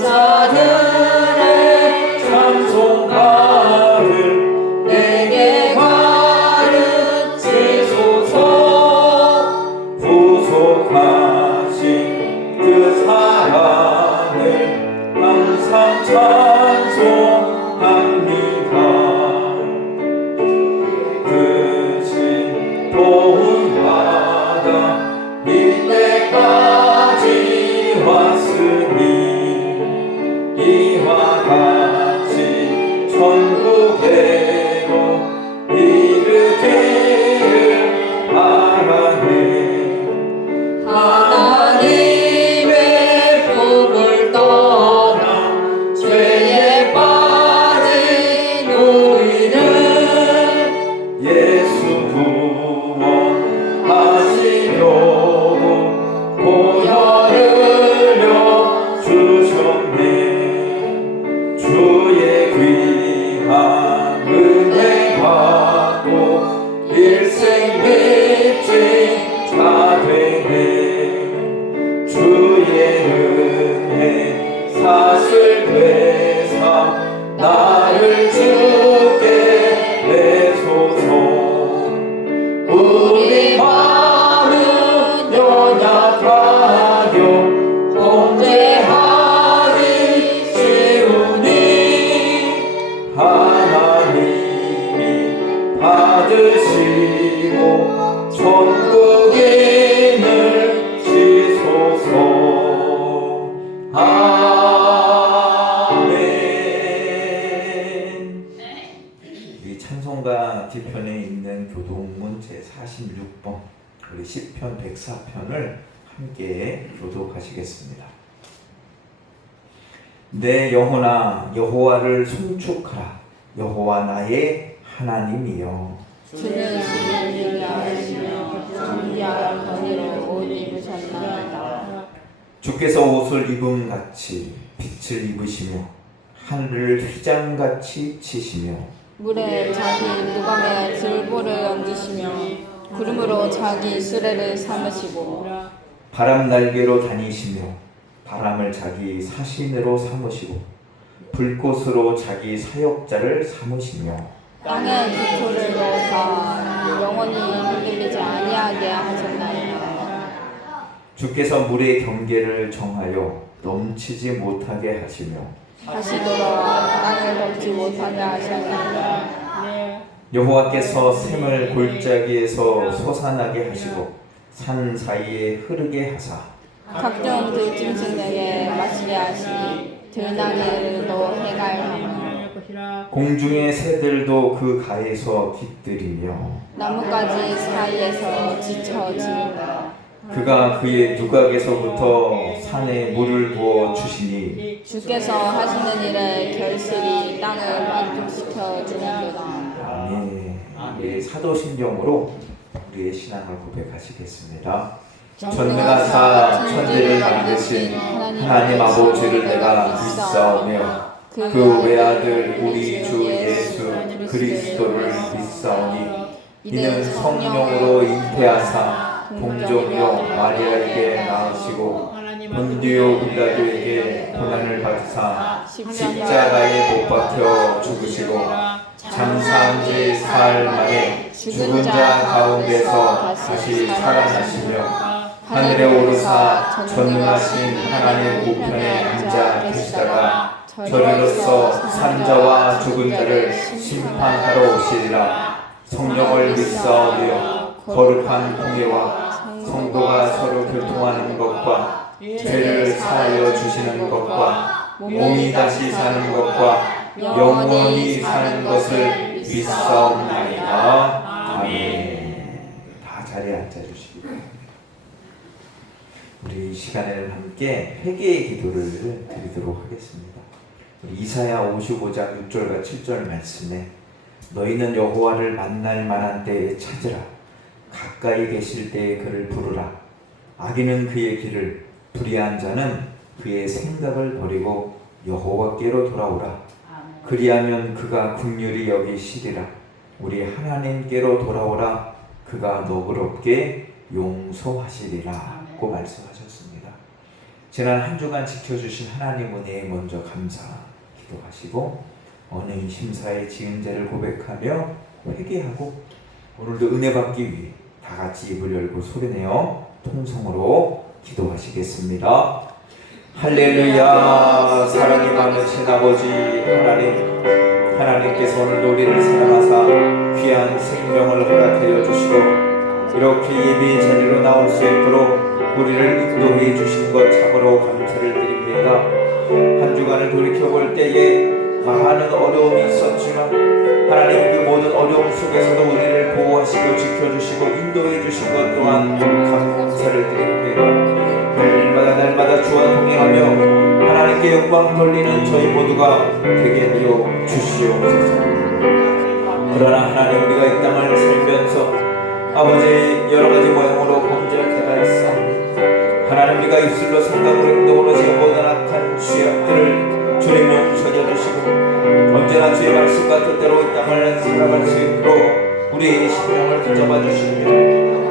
감사들의 찬송가를 내게 가르치소서. 구속하신 그 사랑을 항상 찬송합니다. 크신 도움받아 이때까지 왔으니 이와 같이 천국에로 이르기를 바라네. 하나님의 복을 떠나 죄에 빠진 우리는 예수 구원하시려고 보혈을 흘려 주셨네. 주의 귀한 은혜 받고 일생 믿지 자 되네. 주의 은혜 사슬 되사 나를 주께 내소서. 우리 마음은 연약하여 범죄하기 쉬우니 하나님이 받으시고 천국인을 시소서. 아멘. 이 찬송가 뒤편에 있는 교독문 제46번 우리 시편 104편을 함께 교독하시겠습니다. 내 영혼아 여호와를 송축하라. 여호와 나의 하나님이여. 주는 시를 위하시며 정의와 권위로 옷 입으셨나이다. 주께서 옷을 입음같이 빛을 입으시며 하늘을 휘장같이 치시며 물에 자기 무광에 들보를 얹으시며 구름으로 자기 수레를 삼으시고 바람 날개로 다니시며 바람을 자기 사신으로 삼으시고 불꽃으로 자기 사역자를 삼으시며 땅에 기초를 놓으사 영원히 흔들리지 아니하게 하셨나이다. 주께서 물의 경계를 정하여 넘치지 못하게 하시며 다시 돌아와 땅을 덮지 못하게 하셨나이다. 여호와께서 샘을 골짜기에서 솟아나게 하시고 산 사이에 흐르게 하사 각종 들짐승에게 마시게 하시니 들나귀들도 해갈하며 공중의 새들도 그 가에서 깃들이며 나뭇가지 사이에서 지쳐 지는다. 그가 그의 누각에서부터 산에 물을 부어 주시니 주께서 하시는 일에 결실이 땅을 만족시켜 주는도다. 아멘. 우리 사도신경으로 우리의 신앙을 고백하시겠습니다. 전능하사 천지를 만드신 하나님 아버지를 내가 믿사오며 그 외아들 우리 주 예수 그리스도를 믿사오니 이는 성령으로 잉태하사 동정녀 마리아에게 낳으시고 본디오 빌라도에게 고난을 받으사 십자가에 못 박혀 죽으시고 장사한 지 사흘 만에 죽은 자 가운데서 다시 살아나시며 하늘에 오르사 전능하신 하나님 우편에 앉아 계시다가 저리로서 산자와 죽은 자를 심판하러 오시리라. 성령을 믿사오며 거룩한 공예와 성도가 서로 교통하는 것과 죄를 사하여 주시는 것과 몸이 다시 사는 것과 영원히 사는 것을 믿사옵나이다. 아멘. 다 자리에 앉아주시기 바랍니다. 우리 이 시간에는 함께 회개의 기도를 드리도록 하겠습니다. 우리 이사야 55장 6절과 7절 말씀에 너희는 여호와를 만날 만한 때에 찾으라. 가까이 계실 때에 그를 부르라. 악인은 그의 길을, 불의한 자는 그의 생각을 버리고 여호와께로 돌아오라. 그리하면 그가 긍휼히 여기시리라. 우리 하나님께로 돌아오라. 그가 너그럽게 용서하시리라 고 말씀하셨습니다. 지난 한 주간 지켜주신 하나님 은혜에 먼저 감사 기도하시고 어느 심사의 지은 죄를 고백하며 회개하고 오늘도 은혜 받기 위해 다 같이 입을 열고 소리내어 통성으로 기도하시겠습니다. 할렐루야. 사랑이 많으신 아버지 하나님, 하나님께서 오늘도 우리를 사랑하사 귀한 생명을 허락하여 주시고 이렇게 예배의 자리로 나올 수 있도록 우리를 인도해 주신 것 참으로 감사를 드립니다. 한 주간을 돌이켜볼 때에 많은 어려움이 있었지만 하나님 그 모든 어려움 속에서도 우리를 보호하시고 지켜주시고 인도해 주신 것 또한 감사를 드립니다. 날마다 주와 동행하며 하나님께 영광 돌리는 저희 모두가 되게 하여 주시옵소서. 그러나 하나님 우리가 이 땅을 살면서 아버지 여러가지 모양으로 범죄할 때가 있어 하나님 우리가 입술로 생각으로 행동으로 지은 모든 악한 죄악들을 주님 용서해 주시고 언제나 주의 말씀과 뜻대로 이 땅을 살아갈 수 있도록 우리의 심령을 붙잡아 주시며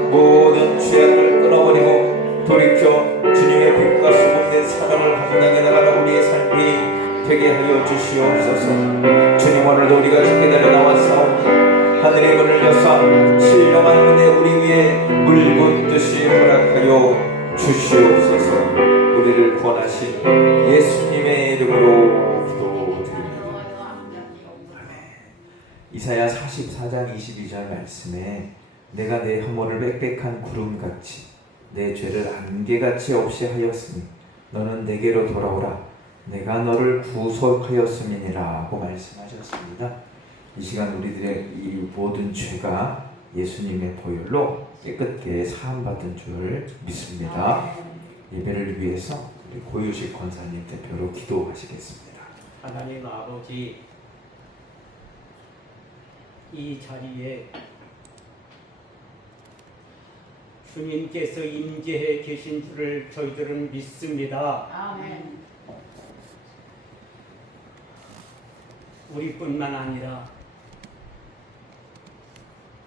모든 죄악을 끊어버리고 돌이켜 주님의 빛과 수복된 사랑을 감당해 나가는 우리의 삶이 되게 하여 주시옵소서. 주님 오늘도 우리가 주께 달려 나왔사오니 하늘의 문을 여사 신령한 은혜 우리 위에 물 붓듯이 허락하여 주시옵소서. 우리를 구원하신 예수님의 이름으로 기도드립니다. 아멘. 이사야 44장 22절 말씀에 내가 내 혐오를 빽빽한 구름같이 내 죄를 안개같이 없이 하였으니 너는 내게로 돌아오라 내가 너를 구속하였음이니라 고 말씀하셨습니다. 이 시간 우리들의 이 모든 죄가 예수님의 보혈로 깨끗게 사함받은 줄 믿습니다. 예배를 위해서 우리 고유식 권사님 대표로 기도하시겠습니다. 하나님 아버지, 이 자리에 주님께서 임재해 계신 줄을 저희들은 믿습니다. 아멘. 우리뿐만 아니라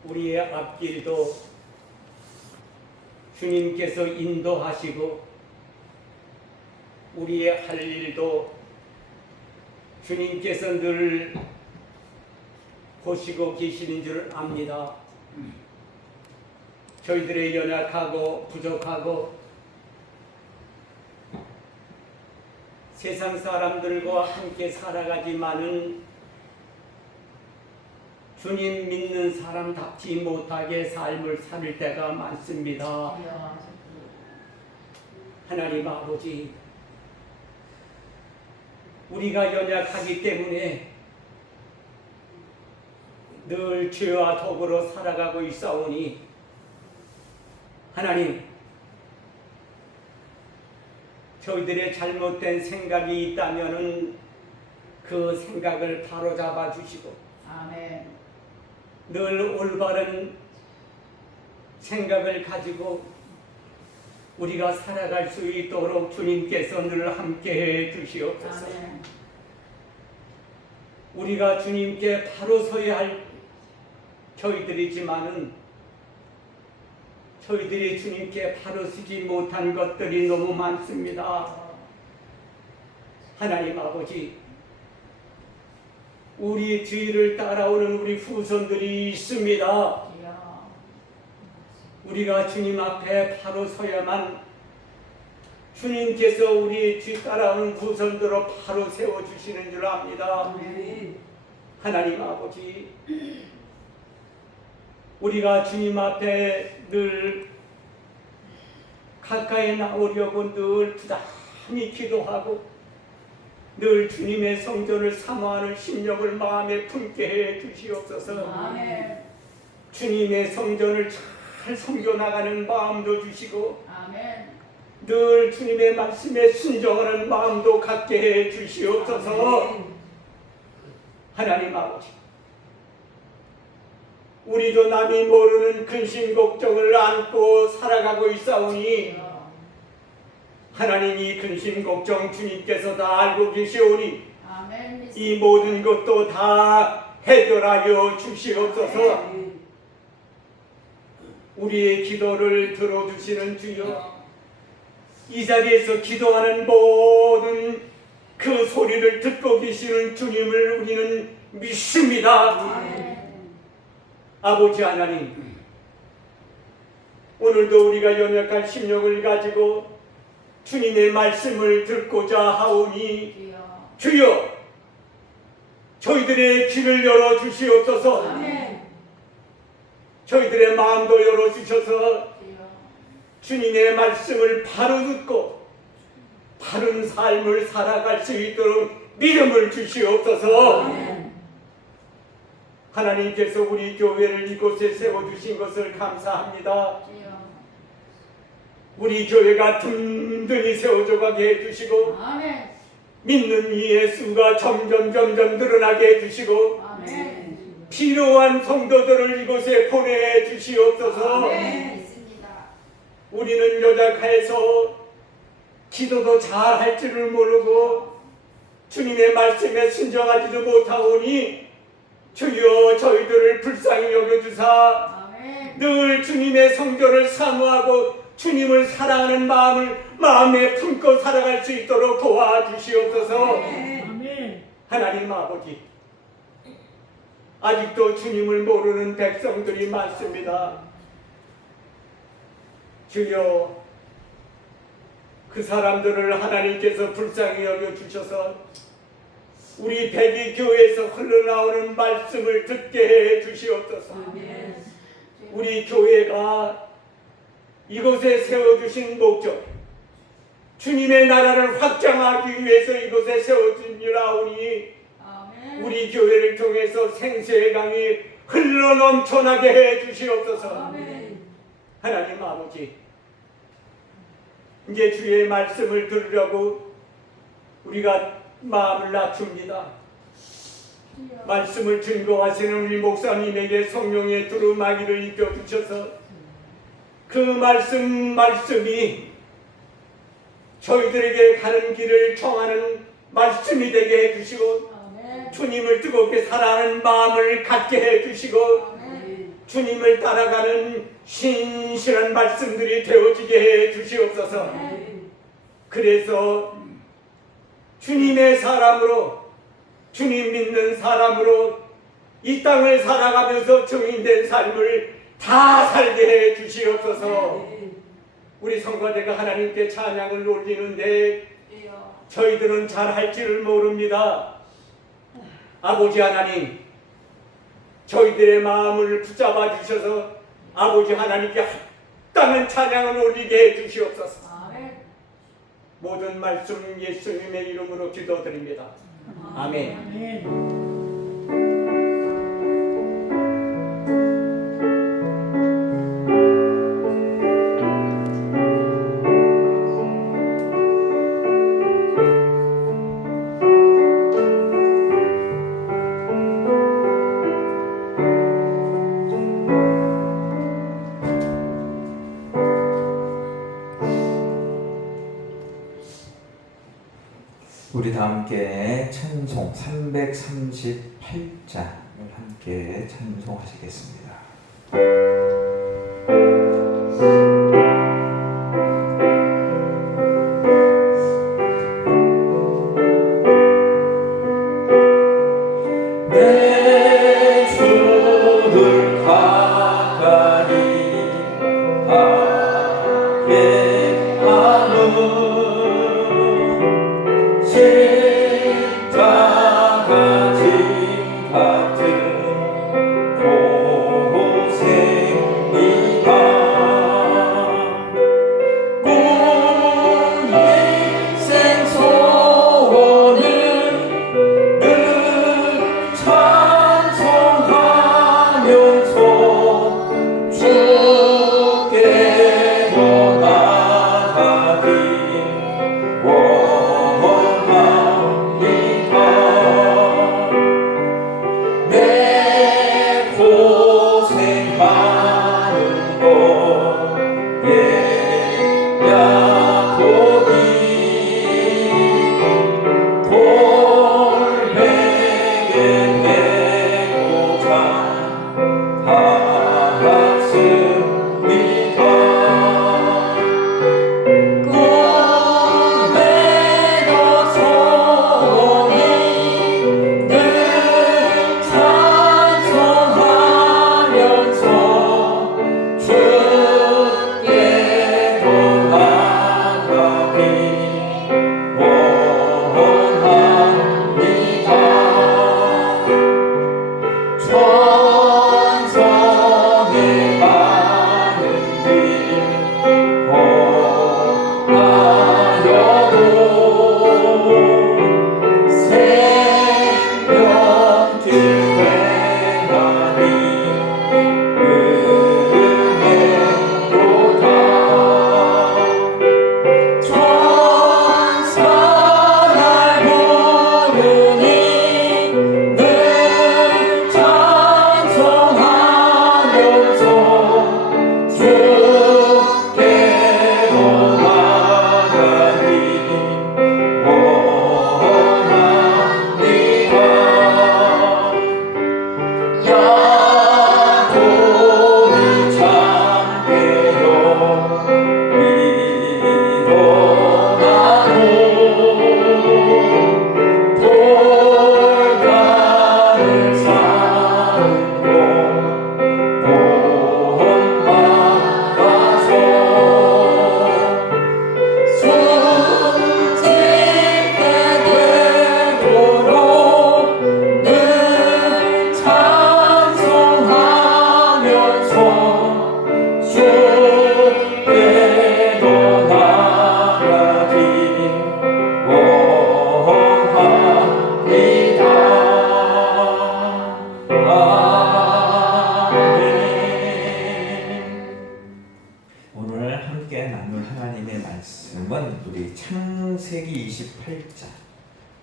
우리의 앞길도 주님께서 인도하시고 우리의 할 일도 주님께서 늘 보시고 계시는 줄 압니다. 저희들의 연약하고 부족하고 세상 사람들과 함께 살아가지만은 주님 믿는 사람답지 못하게 삶을 살 때가 많습니다. 하나님 아버지, 우리가 연약하기 때문에 늘 죄와 더불어 살아가고 있사오니 하나님, 저희들의 잘못된 생각이 있다면은 그 생각을 바로잡아 주시고 아멘. 늘 올바른 생각을 가지고 우리가 살아갈 수 있도록 주님께서 늘 함께해 주시옵소서. 아멘. 우리가 주님께 바로 서야 할 저희들이지만은 저희들이 주님께 바로 서지 못한 것들이 너무 많습니다. 하나님 아버지, 우리 뒤를 따라오는 우리 후손들이 있습니다. 우리가 주님 앞에 바로 서야만 주님께서 우리 뒤따라오는 후손들을 바로 세워주시는 줄 압니다. 하나님 아버지, 우리가 주님 앞에 늘 가까이 나오려고 늘 부단히 기도하고 늘 주님의 성전을 사모하는 심령을 마음에 품게 해 주시옵소서. 아멘. 주님의 성전을 잘 섬겨나가는 마음도 주시고 아멘. 늘 주님의 말씀에 순종하는 마음도 갖게 해 주시옵소서. 하나님 아버지, 우리도 남이 모르는 근심 걱정을 안고 살아가고 있사오니 하나님 이 근심 걱정 주님께서 다 알고 계시오니 아멘. 이 모든 것도 다 해결하여 주시옵소서. 우리의 기도를 들어주시는 주여, 이 자리에서 기도하는 모든 그 소리를 듣고 계시는 주님을 우리는 믿습니다. 아버지 하나님, 오늘도 우리가 연약한 심령을 가지고 주님의 말씀을 듣고자 하오니 주여 저희들의 귀를 열어 주시옵소서. 저희들의 마음도 열어 주셔서 주님의 말씀을 바로 듣고 바른 삶을 살아갈 수 있도록 믿음을 주시옵소서. 하나님께서 우리 교회를 이곳에 세워주신 것을 감사합니다. 우리 교회가 든든히 세워져 가게 해주시고 믿는 이의 수가 점점 늘어나게 해주시고 필요한 성도들을 이곳에 보내주시옵소서. 우리는 여자가에서 기도도 잘 할 줄을 모르고 주님의 말씀에 순종하지도 못하오니 주여 저희들을 불쌍히 여겨주사 늘 주님의 성전을 사모하고 주님을 사랑하는 마음을 마음에 품고 살아갈 수 있도록 도와주시옵소서. 하나님 아버지, 아직도 주님을 모르는 백성들이 많습니다. 주여 그 사람들을 하나님께서 불쌍히 여겨주셔서 우리 백이교회에서 흘러나오는 말씀을 듣게 해 주시옵소서. 우리 교회가 이곳에 세워주신 목적, 주님의 나라를 확장하기 위해서 이곳에 세워진이라오니 우리 교회를 통해서 생수의 강이 흘러넘쳐나게 해 주시옵소서. 하나님 아버지, 이제 주의 말씀을 들으려고 우리가 마음을 낮춥니다. 말씀을 증거하시는 우리 목사님에게 성령의 두루마기를 입혀주셔서 그 말씀이 저희들에게 가는 길을 정하는 말씀이 되게 해주시고 주님을 뜨겁게 사랑하는 마음을 갖게 해주시고 주님을 따라가는 신실한 말씀들이 되어지게 해 주시옵소서. 그래서 주님의 사람으로, 주님 믿는 사람으로 이 땅을 살아가면서 증인된 삶을 다 살게 해 주시옵소서. 우리 성가대가 하나님께 찬양을 올리는데 저희들은 잘할 줄을 모릅니다. 아버지 하나님, 저희들의 마음을 붙잡아 주셔서 아버지 하나님께 합당한 찬양을 올리게 해 주시옵소서. 모든 말씀 예수님의 이름으로 기도드립니다. 아멘. 우리 다 함께 찬송 338장을 함께 찬송하시겠습니다. 내 주를 가까이 하게 하는 십자가 짐 같은 고생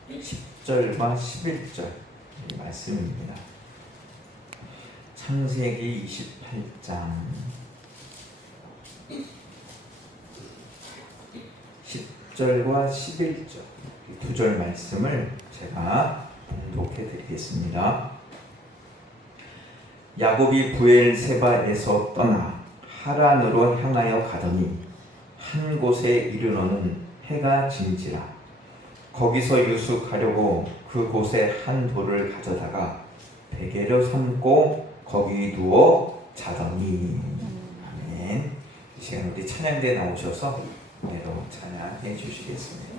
10절과 11절 말씀입니다. 창세기 28장 10절과 11절 두 절 말씀을 제가 봉독해 드리겠습니다. 야곱이 부엘세바에서 떠나 하란으로 향하여 가더니 한 곳에 이르러는 해가 진지라. 거기서 유숙하려고 그곳에 한 돌을 가져다가 베개로 삼고 거기 누워 자더니. 아멘. 이 시간 우리 찬양대 나오셔서 내로 찬양해 주시겠습니다.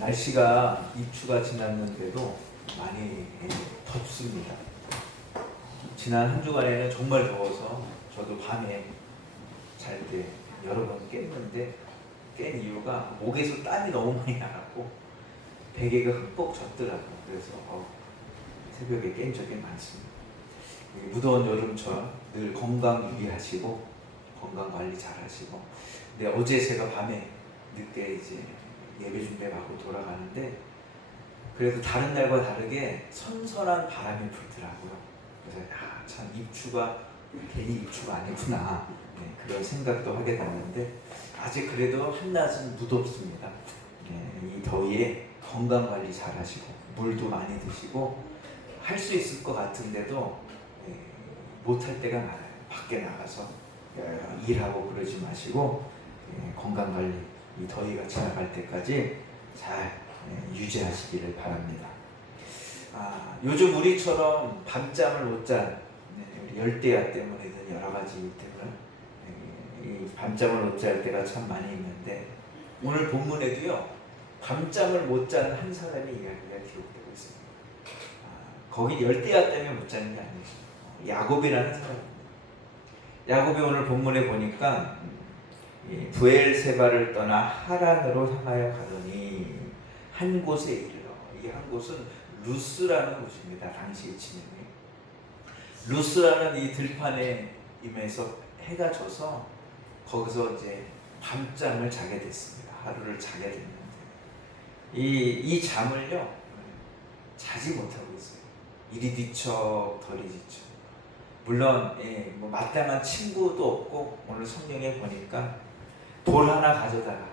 날씨가 입추가 지났는데도 많이 덥습니다. 지난 한 주간에는 정말 더워서 저도 밤에 잘 때 여러 번 깼는데 깬 이유가 목에서 땀이 너무 많이 나갖고 베개가 흠뻑 젖더라고요. 그래서 새벽에 깬 적이 많습니다. 무더운 여름철 늘 건강 유의하시고 건강 관리 잘 하시고. 근데 어제 제가 밤에 늦게 이제 예배 준비하고 돌아가는데 그래도 다른 날과 다르게 선선한 바람이 불더라고요. 그래서 참 입추가 괜히 입추가 아니구나, 네, 그런 생각도 하게 됐는데 아직 그래도 한낮은 무덥습니다. 네, 이 더위에 건강 관리 잘 하시고 물도 많이 드시고 할 수 있을 것 같은데도 못할 때가 많아요. 밖에 나가서 일하고 그러지 마시고 건강 관리 이 더위가 지나갈 때까지 잘 유지하시기를 바랍니다. 요즘 우리처럼 밤잠을 못 잔 우리 열대야 때문이든 여러 가지 때문에 이 밤잠을 못 잘 때가 참 많이 있는데 오늘 본문에도요 밤잠을 못 자는 한 사람의 이야기가 기록되고 있습니다. 거기 열대야 때문에 못 자는 게 아니죠. 야곱이라는 사람입니다. 야곱이 오늘 본문에 보니까 부엘세바를 떠나 하란으로 향하여 가더니 한 곳에 이르러, 이 한 곳은 루스라는 곳입니다. 당시의 지명이 루스라는 이 들판에 임해서 해가 져서 거기서 이제 밤잠을 자게 됐습니다. 하루를 자게 됐는데 이 잠을요 자지 못하고 있어요. 이리 뒤척 저리 뒤척. 물론 뭐 마땅한 친구도 없고 오늘 성경에 보니까 돌 하나 가져다가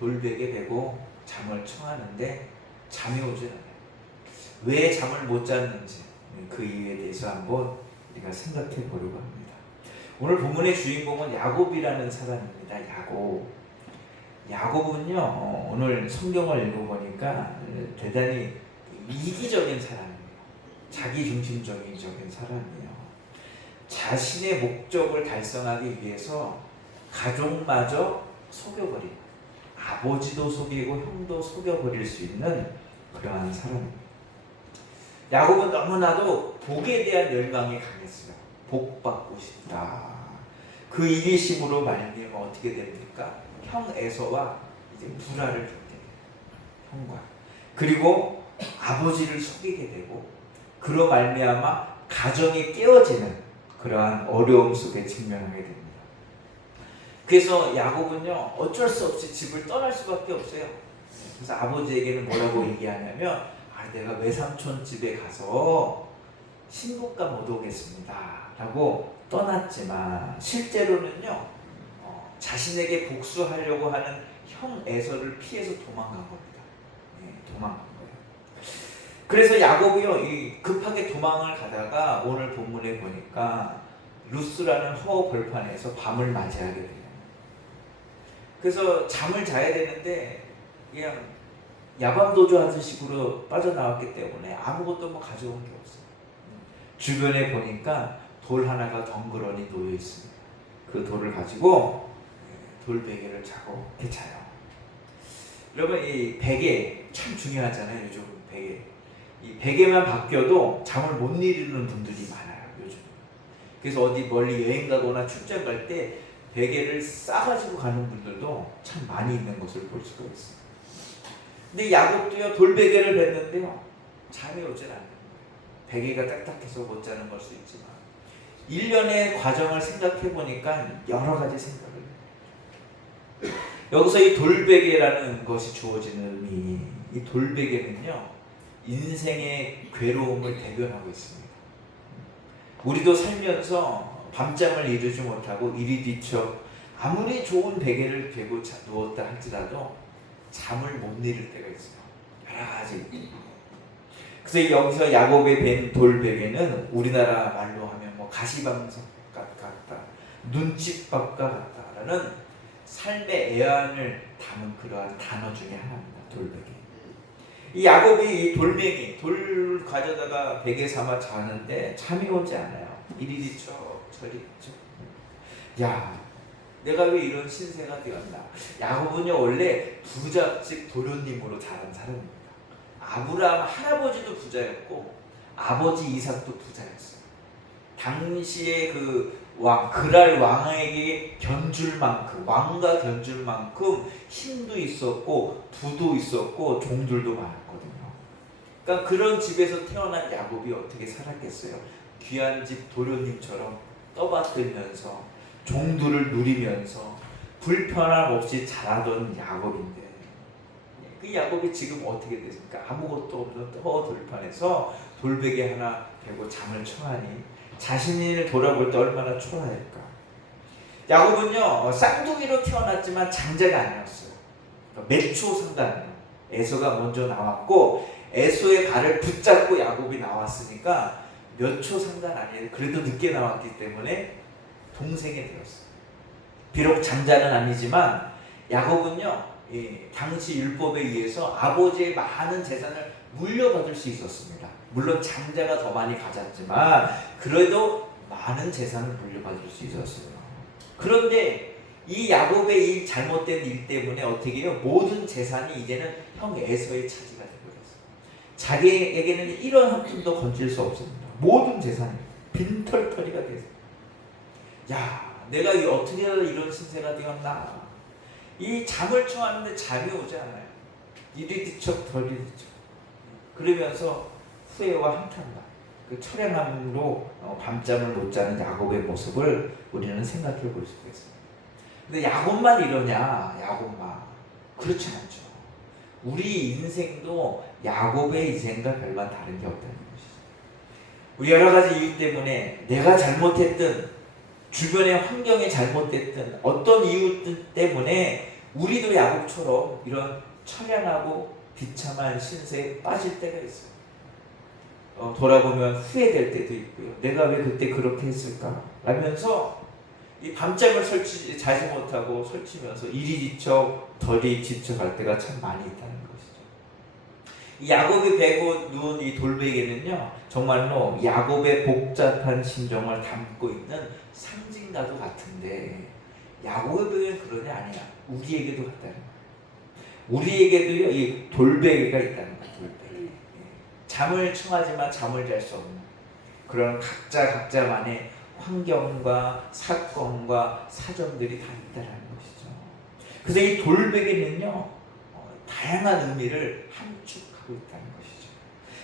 돌베개 대고 잠을 청하는데 잠이 오질 않아요. 왜 잠을 못 잤는지 그 이유에 대해서 한번 우리가 생각해 보려고 합니다. 오늘 본문의 주인공은 야곱이라는 사람입니다. 야곱은요 오늘 성경을 읽어보니까 대단히 이기적인 사람이에요. 자기중심적인 사람이에요. 자신의 목적을 달성하기 위해서 가족마저 속여버린, 아버지도 속이고 형도 속여버릴 수 있는 그러한 사람입니다. 야곱은 너무나도 복에 대한 열망이 강했어요. 복 받고 싶다. 그 이기심으로 말미암아 어떻게 됩니까? 형 에서와 이제 불화를 겪게 돼요. 형과. 그리고 아버지를 속이게 되고 그로 말미암아 가정이 깨어지는 그러한 어려움 속에 직면하게 됩니다. 그래서 야곱은요 어쩔 수 없이 집을 떠날 수밖에 없어요. 그래서 아버지에게는 뭐라고 얘기하냐면 내가 외삼촌 집에 가서 신부감 얻어오겠습니다 라고 떠났지만 실제로는요 자신에게 복수하려고 하는 형 에서를 피해서 도망간 겁니다. 도망간 거예요. 그래서 야곱이요 급하게 도망을 가다가 오늘 본문에 보니까 루스라는 허 벌판에서 밤을 맞이하게 돼요. 그래서 잠을 자야 되는데 그냥 야밤도주 하는 식으로 빠져나왔기 때문에 아무것도 뭐 가져온 게 없어요. 주변에 보니까 돌 하나가 덩그러니 놓여 있습니다. 그 돌을 가지고 돌베개를 자고 이렇게 자요. 여러분 이 베개 참 중요하잖아요. 요즘 베개. 이 베개만 바뀌어도 잠을 못 이루는 분들이 많아요. 요즘. 그래서 어디 멀리 여행 가거나 출장 갈 때 베개를 싸가지고 가는 분들도 참 많이 있는 것을 볼 수가 있어요. 근데 야곱도요 돌베개를 뱉는데요 잠이 오질 않는 거예요. 베개가 딱딱해서 못 자는 걸 수 있지만 1년의 과정을 생각해 보니까 여러 가지 생각을 해요. 여기서 이 돌베개라는 것이 주어지는 의미, 이 돌베개는요 인생의 괴로움을 대변하고 있습니다. 우리도 살면서 밤잠을 이루지 못하고 이리 뒤척 아무리 좋은 베개를 베고 누웠다 할지라도 잠을 못 이룰 때가 있어요. 여러 가지. 그래서 여기서 야곱의 벤 돌베개는 우리나라 말로 하면 뭐 가시방석 같다, 눈칫밥과 같다라는 삶의 애환을 담은 그러한 단어 중에 하나입니다. 돌베개. 이 야곱이 이 돌멩이, 돌 가져다가 베개 삼아 자는데 잠이 오지 않아요. 이리 뒤척 저리 뒤척. 야, 내가 왜 이런 신세가 되었나? 야곱은요 원래 부잣집 도련님으로 자란 사람입니다. 아브라함 할아버지도 부자였고 아버지 이삭도 부자였어요. 당시에 그 그랄 왕에게 견줄 만큼 왕과 견줄 만큼 힘도 있었고 부도 있었고 종들도 많았거든요. 그러니까 그런 집에서 태어난 야곱이 어떻게 살았겠어요? 귀한 집 도련님처럼 떠받들면서 종들을 누리면서 불편함 없이 자라던 야곱인데 그 야곱이 지금 어떻게 됐습니까? 아무것도 없는 허들판에서 돌베개 하나 베고 잠을 청하니 자신을 돌아볼 때 얼마나 초라할까. 야곱은요 쌍둥이로 태어났지만 장자가 아니었어요. 그러니까 몇초 상관이에요. 에서가 먼저 나왔고 에서의 발을 붙잡고 야곱이 나왔으니까 몇 초 상관 아니에요. 그래도 늦게 나왔기 때문에 동생이 되었어요. 비록 장자는 아니지만 야곱은요 당시 율법에 의해서 아버지의 많은 재산을 물려받을 수 있었습니다. 물론 장자가 더 많이 가졌지만 그래도 많은 재산을 물려받을 수 있었어요. 그런데 이 야곱의 이 잘못된 일 때문에 어떻게 해요? 모든 재산이 이제는 형 에서의 차지가 되어버렸어요. 자기에게는 이런 한 푼도 건질 수 없습니다. 모든 재산이 빈털터리가 돼서, 야, 내가 어떻게 이런 신세가 되었나. 이 잠을 청하는데 잠이 오지 않아요. 이리 뒤척 저리 뒤척. 그러면서 후회와 한탄과 그 처량함으로 밤잠을 못 자는 야곱의 모습을 우리는 생각해 볼 수가 있습니다. 근데 야곱만 이러냐? 야곱만. 그렇지 않죠. 우리 인생도 야곱의 인생과 별반 다른 게 없다는 것이죠. 우리 여러 가지 이유 때문에 내가 잘못했든 주변의 환경이 잘못됐든 어떤 이유 때문에 우리도 야곱처럼 이런 처량하고 비참한 신세에 빠질 때가 있어요. 돌아보면 후회될 때도 있고요. 내가 왜 그때 그렇게 했을까? 라면서 이 밤잠을 자지 못하고 설치면서 이리 지쳐 덜이 지쳐갈 때가 참 많이 있다는 것이죠. 이 야곱이 베고 누운 이 돌베개는요, 정말로 야곱의 복잡한 심정을 담고 있는 상징과도 같은데, 야곱에게는 그런 게 아니야. 우리에게도 같다는 거예요. 우리에게도요, 이 돌베개가 있다는 거예요. 돌베개. 잠을 청하지만 잠을 잘 수 없는 그런 각자만의 환경과 사건과 사정들이 다 있다는 것이죠. 그래서 이 돌베개는요, 다양한 의미를 함축하고 있다는 것이죠.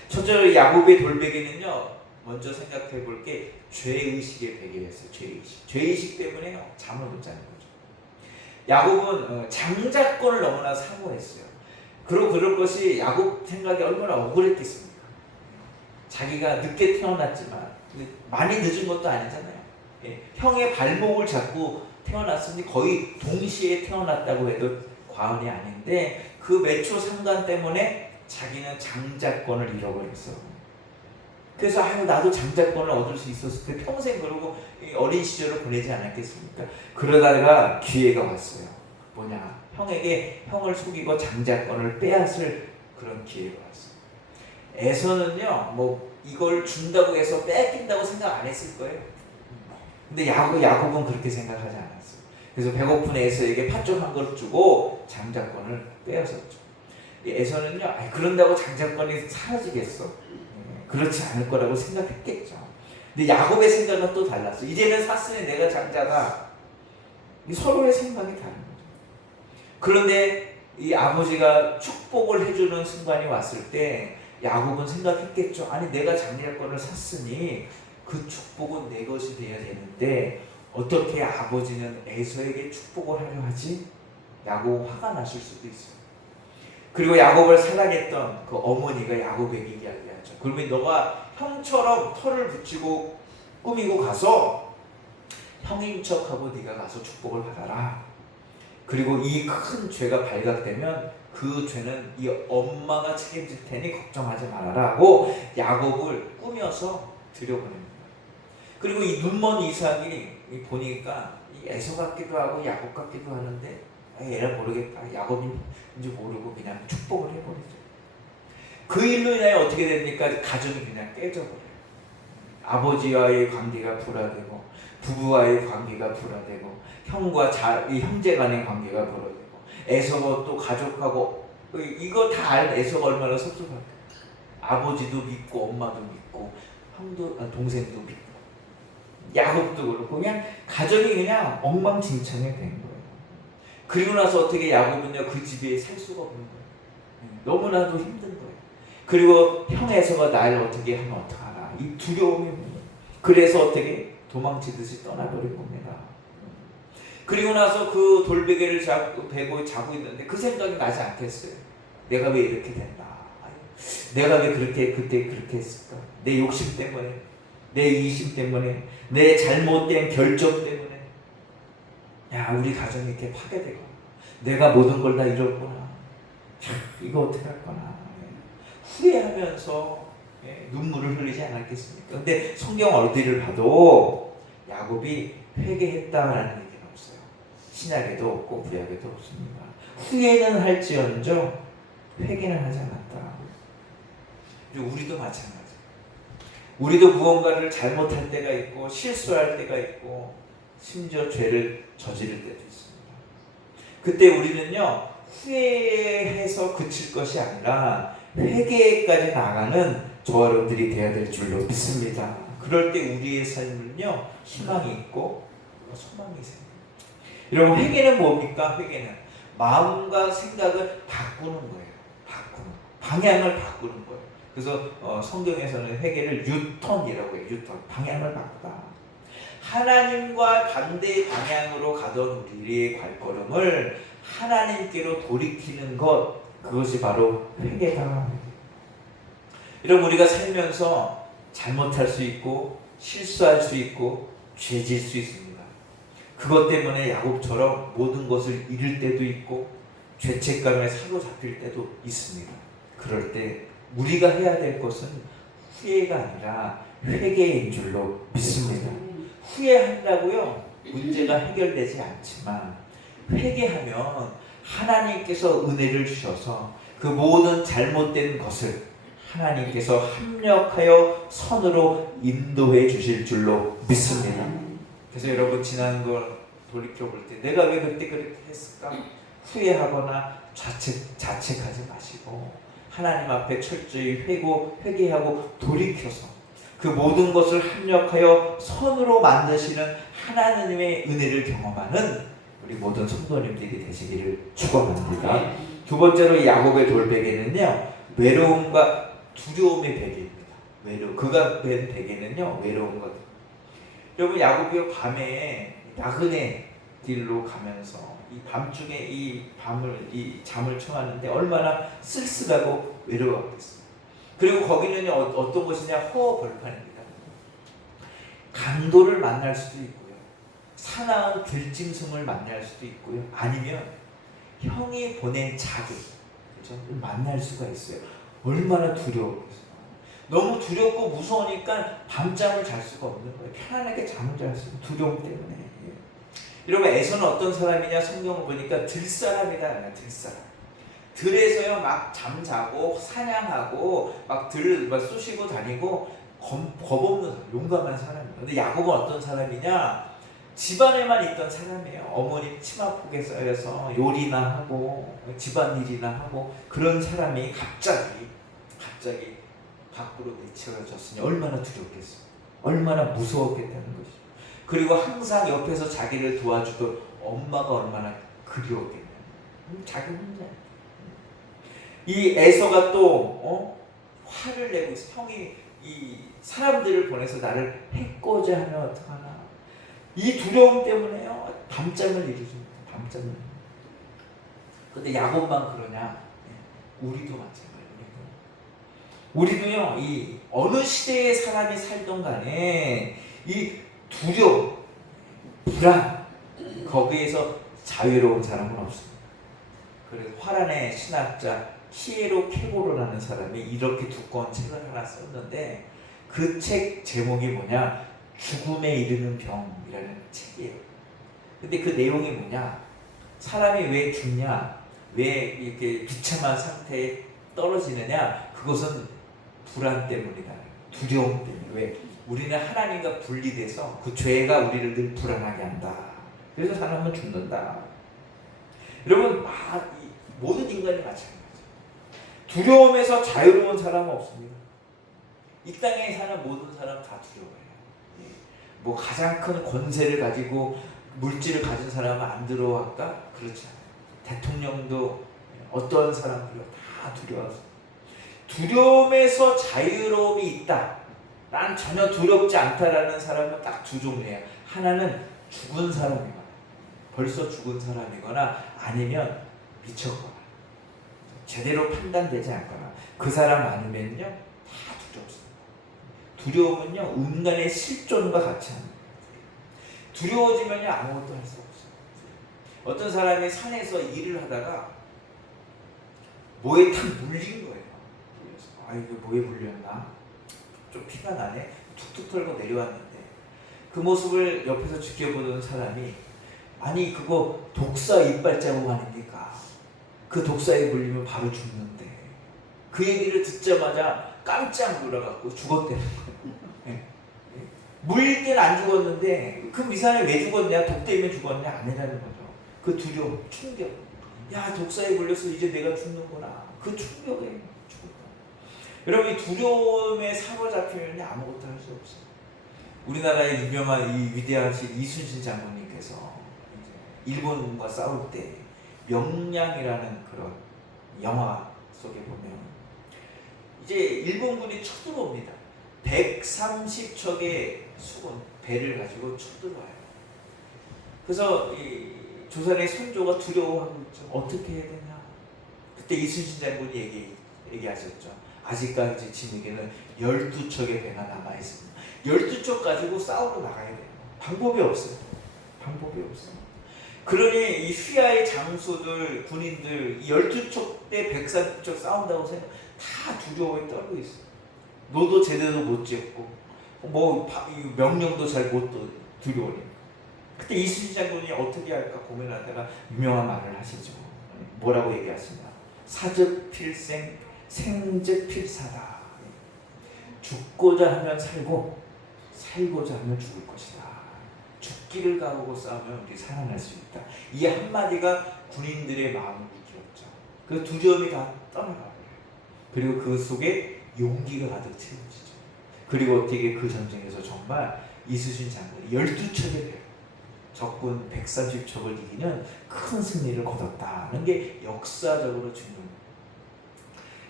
첫째로 야곱의 돌베개는요, 먼저 생각해 볼 게 죄의식의 베개였어요. 죄의식 때문에요, 잠을 못 자는 거죠. 야곱은 장자권을 너무나 사모했어요. 그럴 것이 야곱 생각이 얼마나 억울했겠습니까? 자기가 늦게 태어났지만 많이 늦은 것도 아니잖아요. 형의 발목을 잡고 태어났으니 거의 동시에 태어났다고 해도 과언이 아닌데, 그 매초 상관 때문에 자기는 장자권을 잃어버렸어. 그래서 나도 장자권을 얻을 수 있었을 때 평생 그러고 어린 시절을 보내지 않았겠습니까? 그러다가 기회가 왔어요. 뭐냐? 형을 속이고 장자권을 빼앗을 그런 기회가 왔어요. 에서는요, 뭐 이걸 준다고 해서 뺏긴다고 생각 안 했을 거예요. 근데 야곱은 그렇게 생각하지 않았어요. 그래서 배고픈 에서에게 팥죽 한 그릇 주고 장자권을 빼앗았죠. 에서는요, 그런다고 장자권이 사라지겠어? 그렇지 않을 거라고 생각했겠죠. 근데 야곱의 생각은 또 달랐어요. 이제는 샀으니 내가 장자다. 서로의 생각이 다른 거죠. 그런데 이 아버지가 축복을 해주는 순간이 왔을 때 야곱은 생각했겠죠. 아니, 내가 장자권을 샀으니 그 축복은 내 것이 돼야 되는데 어떻게 아버지는 에서에게 축복을 하려 하지? 야곱 화가 나실 수도 있어요. 그리고 야곱을 사랑했던 그 어머니가 야곱에게 이야기하죠. 그러면 너가 형처럼 털을 붙이고 꾸미고 가서 형인 척하고 네가 가서 축복을 받아라. 그리고 이 큰 죄가 발각되면 그 죄는 이 엄마가 책임질 테니 걱정하지 말아라 하고 야곱을 꾸며서 들여보냅니다. 그리고 이 눈먼 이삭이 보니까 에서 같기도 하고 야곱 같기도 하는데 얘를 모르겠다. 야곱인지 모르고 그냥 축복을 해버리죠. 그 일로 인하여 어떻게 됩니까? 가정이 그냥 깨져버려요. 아버지와의 관계가 불화되고 부부와의 관계가 불화되고 형제 간의 관계가 불화되고 에서가 또 가족하고 이거 다 알 에서가 얼마나 섭섭할까. 아버지도 믿고 엄마도 믿고 동생도 믿고 야곱도 그렇고 그냥 가정이 그냥 엉망진창이 된 거예요. 그리고 나서 어떻게 야곱은요, 그 집에 살 수가 없는 거예요. 너무나도 힘든 거예요. 그리고 형 에서가 날 어떻게 하면 어떡하나 이 두려움이 있는 거예요. 그래서 어떻게 도망치듯이 떠나버린 겁니다. 그리고 나서 그 돌베개를 베고 자고 있는데 그 생각이 나지 않겠어요. 내가 왜 이렇게 됐나? 내가 왜 그때 그렇게 했을까? 내 욕심 때문에, 내 이심 때문에, 내 잘못된 결정 때문에 우리 가정이 이렇게 파괴되고 내가 모든 걸 다 잃었구나. 이거 어떻게 할 거나 후회하면서 눈물을 흘리지 않았겠습니까? 근데 성경 어디를 봐도 야곱이 회개했다라는 얘기는 없어요. 신약에도 없고 구약에도 없습니다. 후회는 할지언정 회개는 하지 않았다. 우리도 마찬가지. 우리도 무언가를 잘못할 때가 있고 실수할 때가 있고 심지어 죄를 저지를 때도 있습니다. 그때 우리는요 후회해서 그칠 것이 아니라 회개까지 나가는 저와 여러분들이 되어야 될 줄로 믿습니다. 그럴 때 우리의 삶은요 희망이 있고 소망이 생깁니다. 여러분 회개는 뭡니까? 회개는 마음과 생각을 바꾸는 거예요. 바꾸는 방향을 바꾸는 거예요. 그래서 성경에서는 회개를 유턴이라고 해요. 유턴 방향을 바꾸다. 하나님과 반대 방향으로 가던 우리의 발걸음을 하나님께로 돌이키는 것, 그것이 바로 회개다. 여러분 우리가 살면서 잘못할 수 있고 실수할 수 있고 죄질 수 있습니다. 그것 때문에 야곱처럼 모든 것을 잃을 때도 있고 죄책감에 사로잡힐 때도 있습니다. 그럴 때 우리가 해야 될 것은 후회가 아니라 회개인 줄로 믿습니다. 후회한다고요 문제가 해결되지 않지만 회개하면 하나님께서 은혜를 주셔서 그 모든 잘못된 것을 하나님께서 합력하여 선으로 인도해 주실 줄로 믿습니다. 그래서 여러분 지난 걸 돌이켜볼 때 내가 왜 그때 그렇게 했을까 후회하거나 자책하지 마시고 하나님 앞에 철저히 회개하고 돌이켜서 그 모든 것을 합력하여 선으로 만드시는 하나님의 은혜를 경험하는 우리 모든 성도님들이 되시기를 축원합니다. 두 번째로 야곱의 돌베개는요 외로움과 두려움의 베개입니다. 그가 된 베개는요 외로운 것. 여러분 야곱이 밤에 나그네 길로 가면서 이 밤중에 이 잠을 청하는데 얼마나 쓸쓸하고 외로웠겠어요. 그리고 거기는 어떤 곳이냐 허허벌판입니다. 강도를 만날 수도 있고요. 사나운 들짐승을 만날 수도 있고요. 아니면 형이 보낸 자들 그렇죠? 만날 수가 있어요. 얼마나 두려웠겠어요. 너무 두렵고 무서우니까 밤잠을 잘 수가 없는 거예요. 편안하게 잠을 잘 수 있는 두려움 때문에. 여러분 에서는 어떤 사람이냐 성경을 보니까 들사람이다. 들사람. 들에서요 막 잠자고 사냥하고 막 쑤시고 다니고 겁없는 사람, 용감한 사람이에요. 근데 야곱은 어떤 사람이냐? 집안에만 있던 사람이에요. 어머니 치마폭에 쌓여서 요리나 하고 집안일이나 하고 그런 사람이 갑자기 밖으로 내쳐졌으니 얼마나 두렵겠어요. 얼마나 무서웠겠다는 것이죠. 그리고 항상 옆에서 자기를 도와주던 엄마가 얼마나 그리웠겠냐. 자기 혼자. 이 에서가 또 화를 내고 있어. 형이 이 사람들을 보내서 나를 해코자 하면 어떡하나. 이 두려움 때문에요. 밤잠을 이루십니다. 밤잠을. 근데 야곱만 그러냐? 우리도 마찬가지예요. 우리도요. 이 어느 시대의 사람이 살던 간에 이 두려움, 불안 거기에서 자유로운 사람은 없습니다. 그래서 화란의 신학자 키에로 케고로라는 사람이 이렇게 두꺼운 책을 하나 썼는데 그 책 제목이 뭐냐? 죽음에 이르는 병이라는 책이에요. 근데 그 내용이 뭐냐? 사람이 왜 죽냐? 왜 이렇게 비참한 상태에 떨어지느냐? 그것은 불안 때문이다. 두려움 때문에. 왜? 우리는 하나님과 분리돼서 그 죄가 우리를 늘 불안하게 한다. 그래서 사람은 죽는다. 여러분 모든 인간이 마찬가지예요. 두려움에서 자유로운 사람은 없습니다. 이 땅에 사는 모든 사람 다 두려워해요. 뭐 가장 큰 권세를 가지고 물질을 가진 사람은 안 두려워할까? 그렇지 않아요. 대통령도 어떠한 사람들도 다 두려워서 두려움에서 자유로움이 있다. 난 전혀 두렵지 않다라는 사람은 딱 두 종류예요. 하나는 죽은 사람이거나 벌써 죽은 사람이거나 아니면 미쳤거나 제대로 판단되지 않거나 그 사람 아니면요 다 두렵습니다. 두려움은요 인간의 실존과 같이 합니다. 두려워지면요 아무것도 할 수 없어요. 어떤 사람이 산에서 일을 하다가 뭐에 탁 물린 거예요. 이거 뭐에 물렸나? 좀 피가 나네. 툭툭 털고 내려왔는데 그 모습을 옆에서 지켜보던 사람이 아니 그거 독사 이빨 자국 아닙니까? 그 독사에 물리면 바로 죽는데 그 얘기를 듣자마자 깜짝 놀라갖고 죽었다는 거예요. 무일 때는 안 죽었는데 그 미사는 왜 죽었냐? 독 때문에 죽었냐? 아니라는 거죠. 그 두려움, 충격. 야, 독사에 걸려서 이제 내가 죽는구나. 그 충격에 죽었다. 여러분, 이 두려움에 사로잡히면 아무것도 할 수 없어요. 우리나라의 유명한 이 위대하신 이순신 장군님께서 일본과 싸울 때 명량이라는 그런 영화 속에 보면 이제 일본군이 쳐들어옵니다. 130척의 수군 배를 가지고 쳐들어와요. 그래서 이 조선의 선조가 두려워하고 있죠. 어떻게 해야 되냐? 그때 이순신 장군이 얘기하셨죠. 아직까지 진에게는 12척의 배가 남아있습니다. 12척 가지고 싸우러 나가야 돼요. 방법이 없어요. 방법이 없어요. 그러니 이 휘하의 장수들, 군인들 12척 대 130척 싸운다고 생각 다 두려워에 떨고 있어요. 노도 제대로 못 지었고 뭐 명령도 잘 못 두려워니까. 그때 이순신 장군이 어떻게 할까 고민하다가 유명한 말을 하시죠. 뭐라고 얘기하시냐? 사즉 필생, 생즉 필사다. 죽고자 하면 살고 살고자 하면 죽을 것이다. 죽기를 가르고 싸우면 우리 살아날 수 있다. 이 한마디가 군인들의 마음을 이끌었죠. 그 두려움이 다 떠나가요. 그리고 그 속에 용기가 가득 채워지죠. 그리고 어떻게 그 전쟁에서 정말 이순신 장군이 12척의 배, 적군 130척을 이기는 큰 승리를 거뒀다는 게 역사적으로 증명합니다.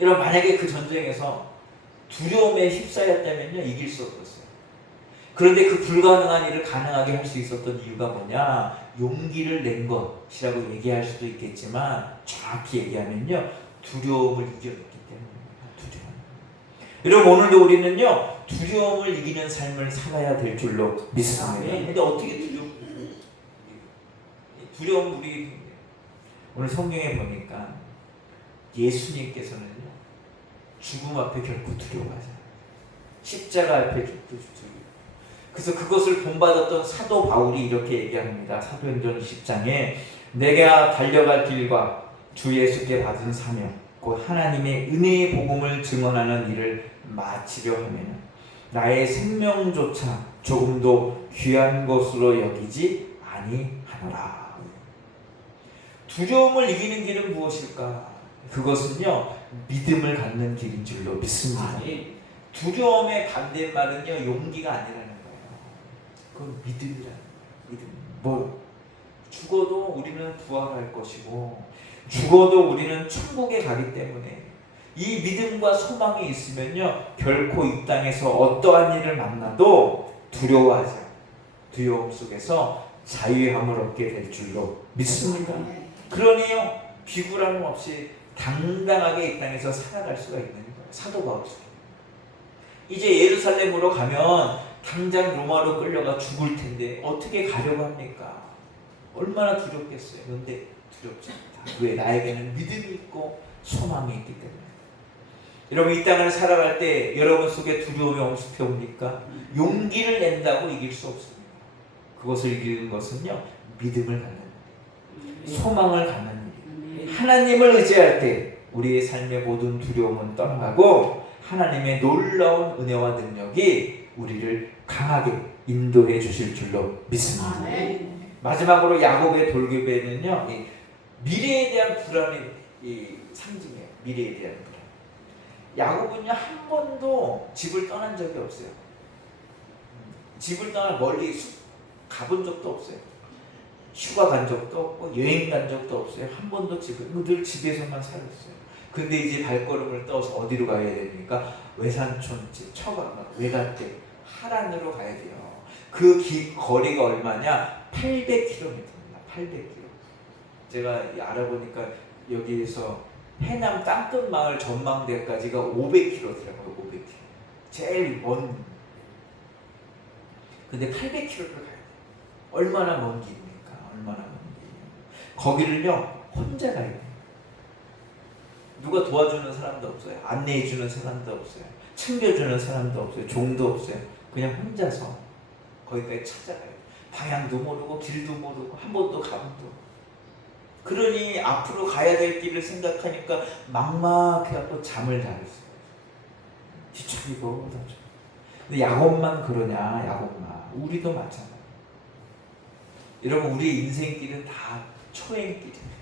여러분, 만약에 그 전쟁에서 두려움에 휩싸였다면요, 이길 수 없었어요. 그런데 그 불가능한 일을 가능하게 할 수 있었던 이유가 뭐냐? 용기를 낸 것이라고 얘기할 수도 있겠지만 정확히 얘기하면요, 두려움을 이겨냈기 때문입니다. 두려움. 여러분, 오늘도 우리는요, 두려움을 이기는 삶을 살아야 될 줄로 믿습니다. 근데 어떻게 두려움 우리 오늘 성경에 보니까 예수님께서는요, 죽음 앞에 결코 두려워하지 않아요. 십자가 앞에 결코 두려워해요. 그래서 그것을 본받았던 사도 바울이 이렇게 얘기합니다. 사도행전 20장에 내가 달려갈 길과 주 예수께 받은 사명 곧 하나님의 은혜의 복음을 증언하는 일을 마치려 하면 나의 생명조차 조금도 귀한 것으로 여기지 아니하노라. 두려움을 이기는 길은 무엇일까? 그것은요, 믿음을 갖는 길인 줄로 믿습니다. 두려움의 반대말은요, 용기가 아니라는 거예요. 그건 믿음이라는 거예요. 믿음. 뭐 죽어도 우리는 부활할 것이고 죽어도 우리는 천국에 가기 때문에 이 믿음과 소망이 있으면요, 결코 이 땅에서 어떠한 일을 만나도 두려워하지 않아요. 두려움 속에서 자유함을 얻게 될 줄로 믿습니다. 그러니요, 비굴함 없이 당당하게 이 땅에서 살아갈 수가 있는 거예요. 사도 바울이. 이제 예루살렘으로 가면 당장 로마로 끌려가 죽을 텐데 어떻게 가려고 합니까? 얼마나 두렵겠어요. 그런데 두렵지 않다. 왜? 나에게는 믿음이 있고 소망이 있기 때문에. 여러분, 이 땅을 살아갈 때 여러분 속에 두려움이 엄습해 옵니까? 용기를 낸다고 이길 수 없습니다. 그것을 이기는 것은요, 믿음을 갖는 소망을 갖는 일. 하나님을 의지할 때 우리의 삶의 모든 두려움은 떠나가고 하나님의 놀라운 은혜와 능력이 우리를 강하게 인도해 주실 줄로 믿습니다. 마지막으로 야곱의 돌기배는요, 미래에 대한 불안의 상징이에요. 미래에 대한 불안. 야곱은요, 한 번도 집을 떠난 적이 없어요. 집을 떠나 멀리 가본 적도 없어요. 휴가 간 적도 없고 여행 간 적도 없어요. 한 번도 늘 집에서만 살았어요. 근데 이제 발걸음을 떠서 어디로 가야 됩니까? 외산촌집, 처가, 외갓댁, 하란으로 가야 돼요. 그 거리가 얼마냐? 800km입니다. 800km. 제가 알아보니까 여기에서 해남 땅끝마을 전망대까지가 500km더라고요. 500km. 제일 먼. 근데 800km를 가야 돼요. 얼마나 먼 길입니까? 얼마나 먼 길. 거기를요, 혼자 가야 돼요. 누가 도와주는 사람도 없어요. 안내해주는 사람도 없어요. 챙겨주는 사람도 없어요. 종도 없어요. 그냥 혼자서 거기까지 찾아가요. 방향도 모르고 길도 모르고 한 번도 가본 적. 그러니 앞으로 가야 될 길을 생각하니까 막막해갖고 잠을 잘 했어요. 뒤척이고 근데 야곱만 그러냐? 야곱만. 우리도 마찬가지. 여러분 우리 인생길은 다 초행길입니다.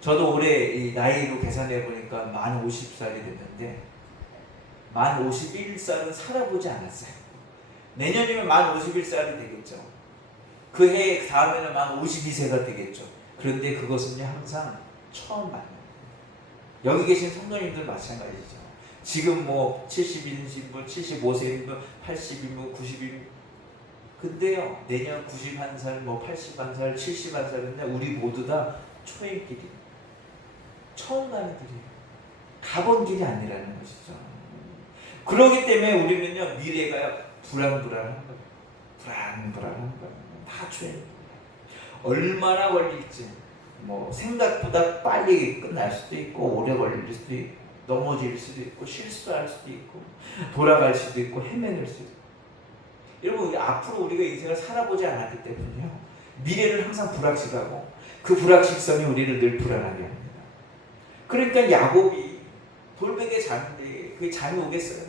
저도 올해 이 나이로 계산해 보니까 만 50살이 됐는데 만 51살은 살아보지 않았어요. 내년이면 만 51살이 되겠죠. 그 해 다음에는 만 52세가 되겠죠. 그런데 그것은요 항상 처음 만나요. 여기 계신 성도님들 마찬가지죠. 지금 뭐 70인신 분, 75세인 분, 80인 분, 90인 근데요 내년 91살, 뭐 81살, 71살인데 우리 모두 다 초행길이 처음 가는 길이에요. 가본 길이 아니라는 것이죠. 그렇기 때문에 우리는요 미래가 불안불안한 거예요. 불안불안한 거예요. 다 초행길이에요. 얼마나 걸릴지 뭐 생각보다 빨리 끝날 수도 있고 오래 걸릴 수도 있고 넘어질 수도 있고 실수할 수도 있고 돌아갈 수도 있고 헤매낼 수도 있고 여러분 앞으로 우리가 인생을 살아보지 않았기 때문에요 미래를 항상 불확실하고 그 불확실성이 우리를 늘 불안하게 합니다. 그러니까 야곱이 돌베개 자는데 그게 잠이 오겠어요?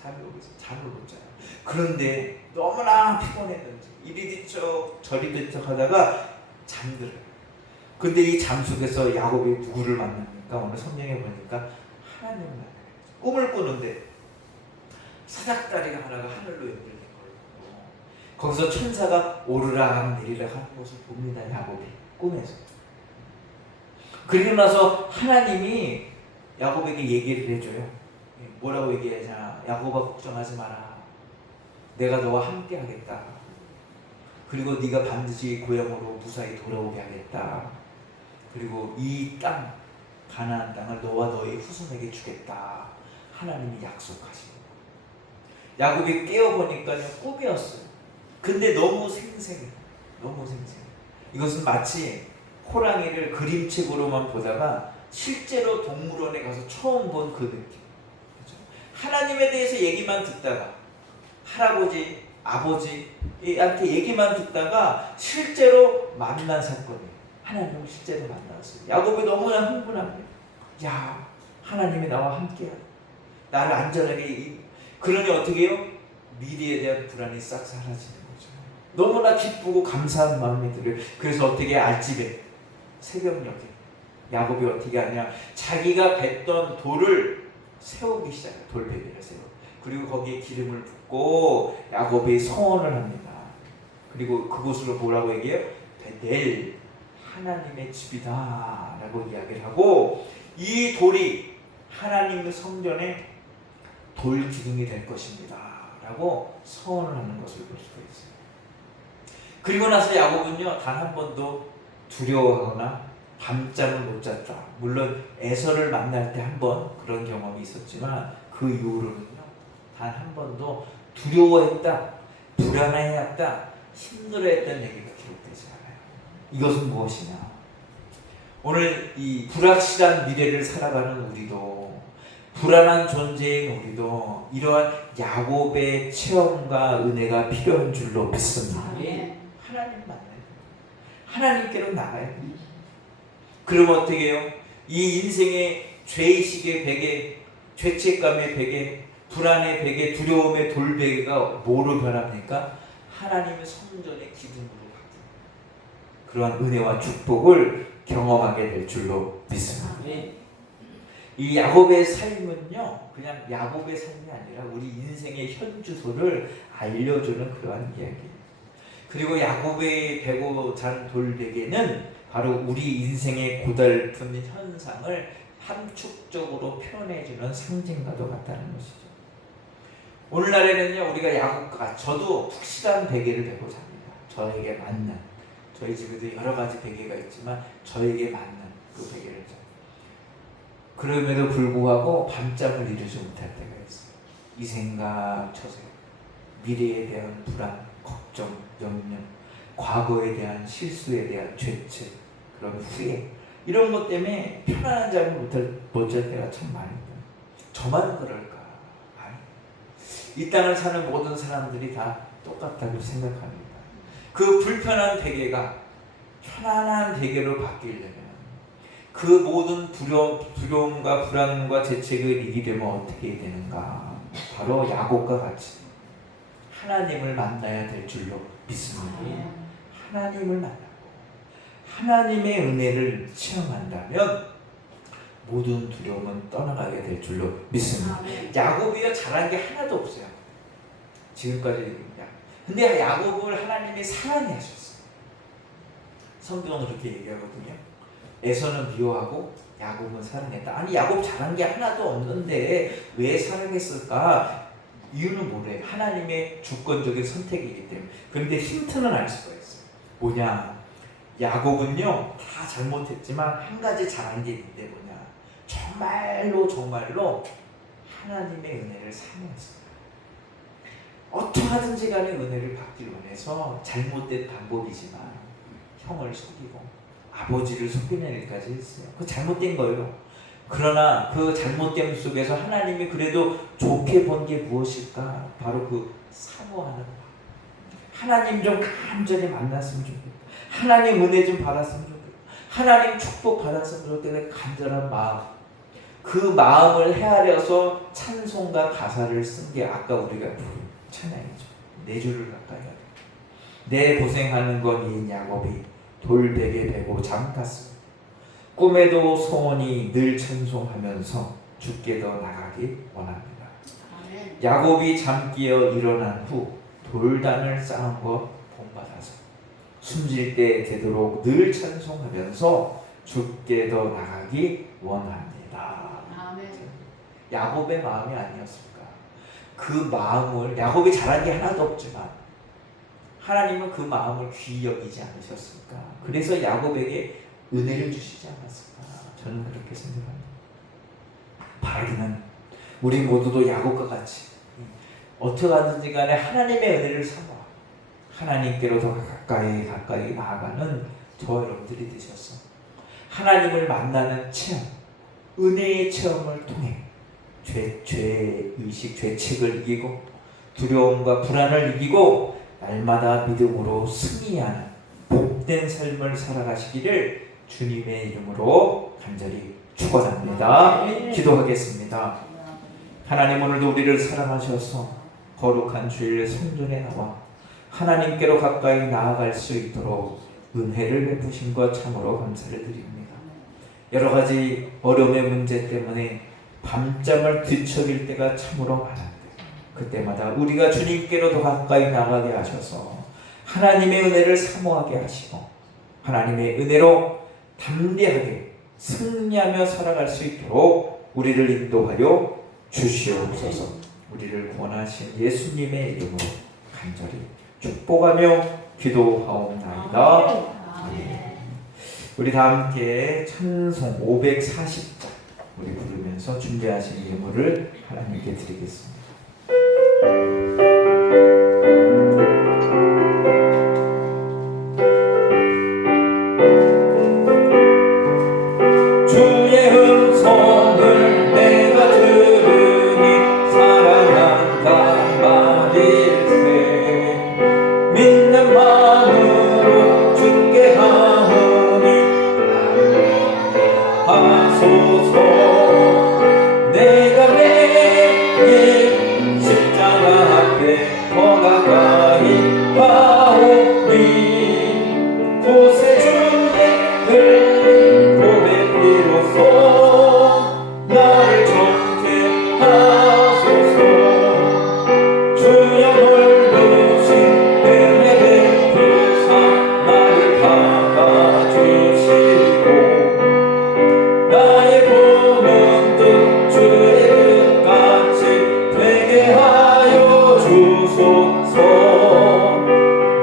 잠이 오겠어요? 잠을 못 자요. 그런데 너무나 피곤했는지 이리 뒤척 저리 뒤척 하다가 잠들어요. 근데 이 잠 속에서 야곱이 누구를 만납니까? 오늘 성경에 보니까 하나님을 만나요. 꿈을 꾸는데 사닥다리가 하나가 하늘로 연결된 걸 보고 거기서 천사가 오르락 내리락 하는 것을 봅니다. 야곱이 꿈에서. 그리고 나서 하나님이 야곱에게 얘기를 해줘요. 뭐라고 얘기하냐? 야곱아 걱정하지 마라. 내가 너와 함께 하겠다. 그리고 네가 반드시 고향으로 무사히 돌아오게 하겠다. 그리고 이 땅, 가나안 땅을 너와 너의 후손에게 주겠다. 하나님이 약속하시고 야곱이 깨어보니까요 꿈이었어요. 근데 너무 생생해. 너무 생생해. 이것은 마치 호랑이를 그림책으로만 보다가 실제로 동물원에 가서 처음 본 그 느낌. 그렇죠? 하나님에 대해서 얘기만 듣다가 할아버지, 아버지한테 얘기만 듣다가 실제로 만난 사건이에요. 하나님을 실제로 만났어요. 야곱이 너무나 흥분합니다. 야, 하나님이 나와 함께야. 나를 안전하게 그러니 어떻게 해요? 미래에 대한 불안이 싹 사라지는 거죠. 너무나 기쁘고 감사한 마음이 들어요. 그래서 어떻게 알집에 새벽녘에 야곱이 어떻게 하냐? 자기가 뱄던 돌을 세우기 시작해요. 돌베개를 세워. 그리고 거기에 기름을 붓고 야곱이 서원을 합니다. 그리고 그곳으로 뭐라고 얘기해요? 베델 하나님의 집이다 라고 이야기를 하고 이 돌이 하나님의 성전의 돌 기둥이 될 것입니다 라고 서원을 하는 것을 볼 수가 있어요. 그리고 나서 야곱은요 단 한 번도 두려워하거나 밤잠을 못 잤다. 물론 에서를 만날 때 한 번 그런 경험이 있었지만 그 이후로는요 단 한 번도 두려워했다, 불안해했다, 힘들어했다는 얘기가 기록되지 않아요. 이것은 무엇이냐? 오늘 이 불확실한 미래를 살아가는 우리도 불안한 존재인 우리도 이러한 야곱의 체험과 은혜가 필요한 줄로 믿습니다. 하나님 만나요. 하나님께로 나가야 됩니다. 그럼 어떻게 해요? 이 인생의 죄의식의 베개, 죄책감의 베개, 불안의 베개, 두려움의 돌베개가 뭐로 변합니까? 하나님의 성전의 기둥으로 바뀝니다. 그러한 은혜와 축복을 경험하게 될 줄로 믿습니다. 이 야곱의 삶은요 그냥 야곱의 삶이 아니라 우리 인생의 현주소를 알려주는 그러한 이야기예요. 그리고 야곱의 베고 잔 돌베개는 바로 우리 인생의 고달픈 현상을 함축적으로 표현해주는 상징과도 같다는 것이죠. 오늘날에는요 우리가 야곱과 저도 푹실한 베개를 베고 잡니다. 저에게 맞는, 저희 집에도 여러 가지 베개가 있지만 저에게 맞는 그 베개를 잡니다. 그럼에도 불구하고 밤잠을 이루지 못할 때가 있어요. 이 생각 저 생각, 미래에 대한 불안, 걱정, 염려, 과거에 대한 실수에 대한 죄책, 그런 후회, 이런 것 때문에 편안한 잠을 못 잘 때가 참 많습니다. 저만 그럴까? 아니, 이 땅을 사는 모든 사람들이 다 똑같다고 생각합니다. 그 불편한 베개가 편안한 베개로 바뀌려면 그 모든 두려움과 불안과 죄책을 이기려면 어떻게 해야 되는가? 바로 야곱과 같이 하나님을 만나야 될 줄로 믿습니다. 하나님을 만나고 하나님의 은혜를 체험한다면 모든 두려움은 떠나가게 될 줄로 믿습니다. 야곱이요 잘한 게 하나도 없어요. 지금까지. 근데 야곱을 하나님이 사랑해 하셨어요. 성경은 그렇게 얘기하거든요. 에서는 미워하고 야곱은 사랑했다. 아니 야곱 잘한 게 하나도 없는데 왜 사랑했을까? 이유는 뭐래? 하나님의 주권적인 선택이기 때문에. 그런데 힌트는 알 수가 있어요. 뭐냐? 야곱은요 다 잘못했지만 한 가지 잘한 게 있는데 뭐냐? 정말로 하나님의 은혜를 사모했어요. 어떠하든지 간에 은혜를 받기 원해서 잘못된 방법이지만 형을 속이고 아버지를 속이는 일까지 했어요. 그거 잘못된 거예요. 그러나 그 잘못됨 속에서 하나님이 그래도 좋게 본 게 무엇일까? 바로 그 사모하는 마음. 하나님 좀 간절히 만났으면 좋겠다. 하나님 은혜 좀 받았으면 좋겠다. 하나님 축복 받았으면 좋겠다. 간절한 마음. 그 마음을 헤아려서 찬송과 가사를 쓴 게 아까 우리가 부른 찬양이죠. 내 주를 가까이 하라. 내 고생하는 건 이 야곱이 돌베개 베고 잠 탔습니다. 꿈에도 소원이 늘 찬송하면서 주께 더 나가기 원합니다. 야곱이 잠 깨어 일어난 후 돌단을 쌓은 거 본받아서 숨질 때 되도록 늘 찬송하면서 주께 더 나가기 원합니다. 야곱의 마음이 아니었을까? 그 마음을 야곱이 잘한 게 하나도 없지만 하나님은 그 마음을 귀히 여기지 않으셨을까? 그래서 야곱에게 은혜를 주시지 않았을까? 저는 그렇게 생각합니다. 바라기는 우리 모두도 야곱과 같이 어떻게 하든지 간에 하나님의 은혜를 삼아 하나님께로 더 가까이 나아가는 저 여러분들이 되셔서 하나님을 만나는 체험, 은혜의 체험을 통해 죄의식, 죄책을 이기고 두려움과 불안을 이기고 날마다 믿음으로 승리하는 복된 삶을 살아가시기를 주님의 이름으로 간절히 축원합니다. 기도하겠습니다. 하나님 오늘도 우리를 사랑하셔서 거룩한 주일 성전에 나와 하나님께로 가까이 나아갈 수 있도록 은혜를 베푸신 것 참으로 감사를 드립니다. 여러 가지 어려움의 문제 때문에 밤잠을 뒤척일 때가 참으로 많은데 그때마다 우리가 주님께로 더 가까이 나가게 하셔서 하나님의 은혜를 사모하게 하시고 하나님의 은혜로 담대하게 승리하며 살아갈 수 있도록 우리를 인도하여 주시옵소서. 우리를 구원하신 예수님의 이름으로 간절히 축복하며 기도하옵나이다. 우리 다 함께 찬송 540장 우리 부르면서 준비하신 예물을 하나님께 드리겠습니다. 주의 음성을 내가 들으니 사랑한다 말일세 믿는 마음으로 주께 하오니 하소서. 내가 매일 십자가 앞에 더 가까이 가오니 곳에 주의 흘린 고백 비로소 나를 좋게 하소서. 주여 돌보신 은혜 베푸사 나를 받아주시고 나의 품은 뜻 주의 뜻같이 되게 하여 주소서.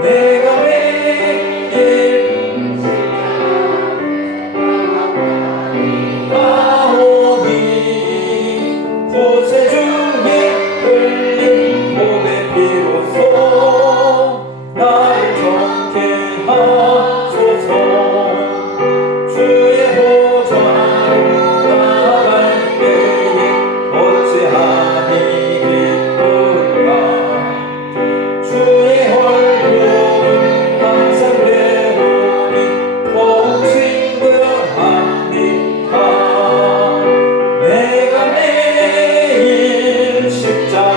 내가 매일 나오니 곳에 주의 흘린 고백 비로소 나를 좋게 하소서. 주의 보좌로 나갈 때에 어찌하니 기쁠까. 주의 얼굴은 항상 외로니 더욱 친근합니다. 내가 매일 십자가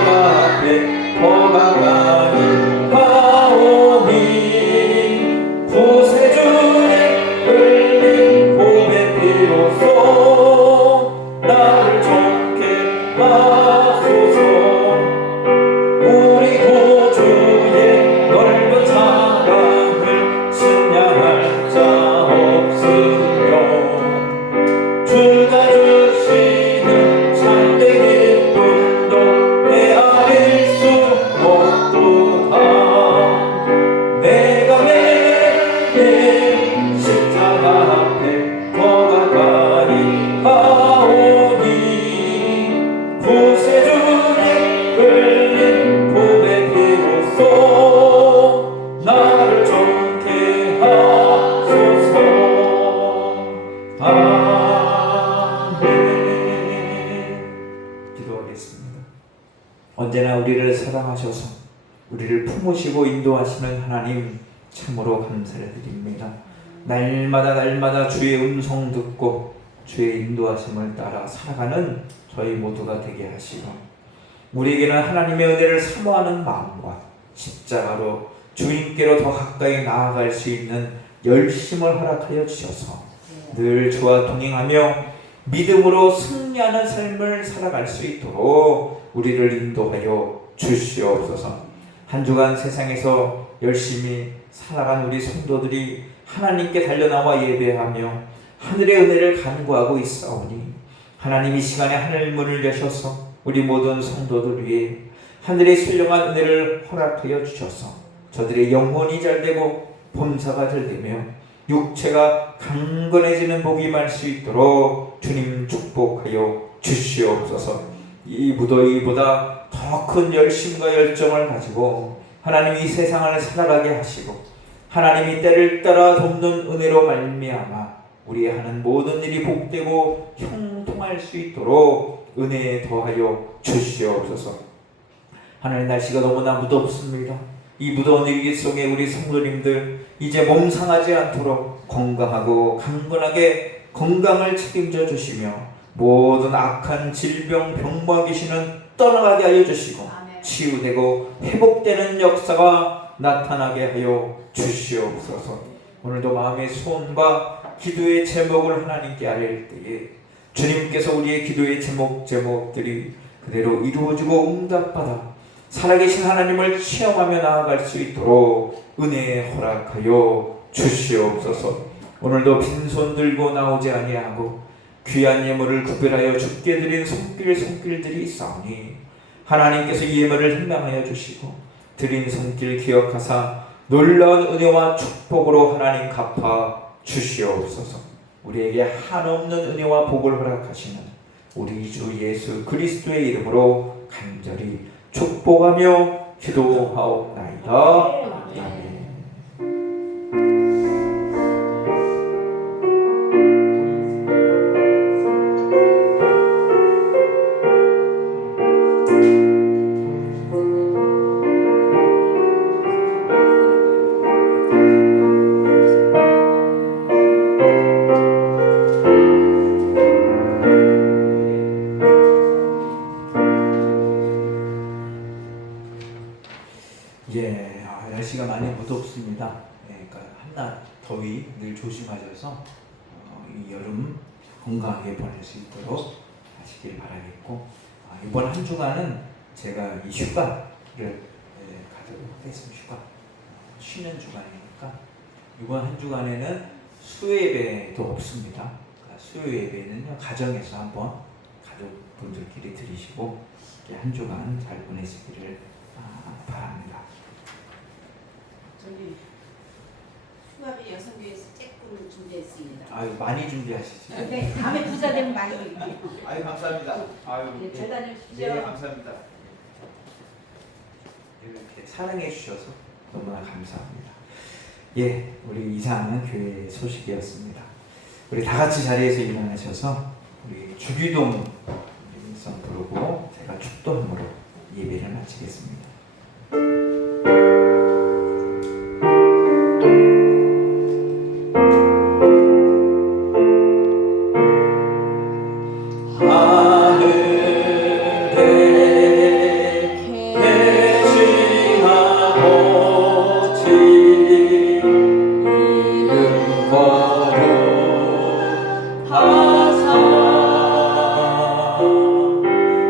품으시고 인도하시는 하나님 참으로 감사를 드립니다. 날마다 주의 음성 듣고 주의 인도하심을 따라 살아가는 저희 모두가 되게 하시고, 우리에게는 하나님의 은혜를 사모하는 마음과 십자가로 주님께로 더 가까이 나아갈 수 있는 열심을 허락하여 주셔서 늘 주와 동행하며 믿음으로 승리하는 삶을 살아갈 수 있도록 우리를 인도하여 주시옵소서. 한 주간 세상에서 열심히 살아간 우리 성도들이 하나님께 달려나와 예배하며 하늘의 은혜를 간구하고 있사오니, 하나님 이 시간에 하늘 문을 여셔서 우리 모든 성도들 위해 하늘의 신령한 은혜를 허락하여 주셔서 저들의 영혼이 잘되고 범사가 잘되며 육체가 강건해지는 복이 임할 수 있도록 주님 축복하여 주시옵소서. 이 무더위보다 더 큰 열심과 열정을 가지고 하나님 이 세상을 살아가게 하시고, 하나님이 때를 따라 돕는 은혜로 말미암아 우리의 하는 모든 일이 복되고 형통할 수 있도록 은혜에 더하여 주시옵소서. 하나님, 날씨가 너무나 무덥습니다. 이 무더운 일기 속에 우리 성도님들 이제 몸 상하지 않도록 건강하고 강건하게 건강을 책임져 주시며 모든 악한 질병 병마 귀신은 떠나가게 하여 주시고 치유되고 회복되는 역사가 나타나게 하여 주시옵소서. 오늘도 마음의 소원과 기도의 제목을 하나님께 아뢰을 때에 주님께서 우리의 기도의 제목들이 그대로 이루어지고 응답받아 살아계신 하나님을 체험하며 나아갈 수 있도록 은혜 허락하여 주시옵소서. 오늘도 빈손 들고 나오지 아니하고 귀한 예물을 구별하여 주께 드린 손길들이 있사오니, 하나님께서 이 예물을 행당하여 주시고 드린 손길 기억하사 놀라운 은혜와 축복으로 하나님 갚아 주시옵소서. 우리에게 한없는 은혜와 복을 허락하시는 우리 주 예수 그리스도의 이름으로 간절히 축복하며 기도하옵나이다. 아멘. 날씨가 많이 무덥습니다. 그러니까 한낮 더위 늘 조심하셔서 이 여름 건강하게 보낼 수 있도록 하시길 바라겠고, 이번 한 주간은 제가 이 휴가를 가도록 하겠습니다. 쉬는 주간이니까 이번 한 주간에는 수요예배도 없습니다. 수요예배는요 가정에서 한번 가족분들끼리 드리시고 한 주간 잘 보내시기를 바랍니다. 저희 휴가비 여성교회에서 쬐끔 준비했습니다. 아유, 많이 준비하시죠. 네, 다음에 부자 되면 많이 드릴게요. 아유, 감사합니다. 아유, 네, 잘 다녀오십시오. 네, 감사합니다. 이렇게 사랑해 주셔서 너무나 감사합니다. 예, 우리 이상한 교회 소식이었습니다. 우리 다 같이 자리에서 일어나셔서 우리 주기동 송 부르고 제가 축도함으로 예배를 마치겠습니다.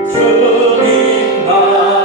주님 나라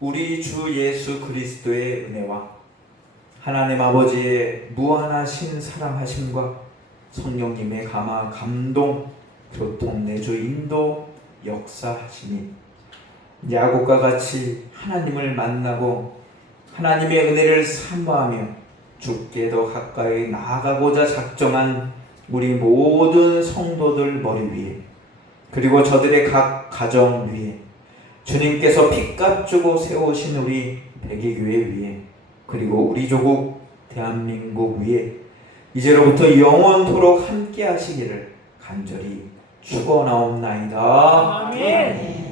우리 주 예수 그리스도의 은혜와 하나님 아버지의 무한하신 사랑하심과 성령님의 감화 감동 교통 내주 인도 역사하시니 야곱과 같이 하나님을 만나고 하나님의 은혜를 사모하며 주께 더 가까이 나아가고자 작정한 우리 모든 성도들 머리 위에 그리고 저들의 각 가정 위에 주님께서 피값 주고 세우신 우리 백의교회 위에 그리고 우리 조국 대한민국 위에 이제로부터 영원토록 함께 하시기를 간절히 축원하옵나이다. 아멘.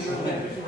이분들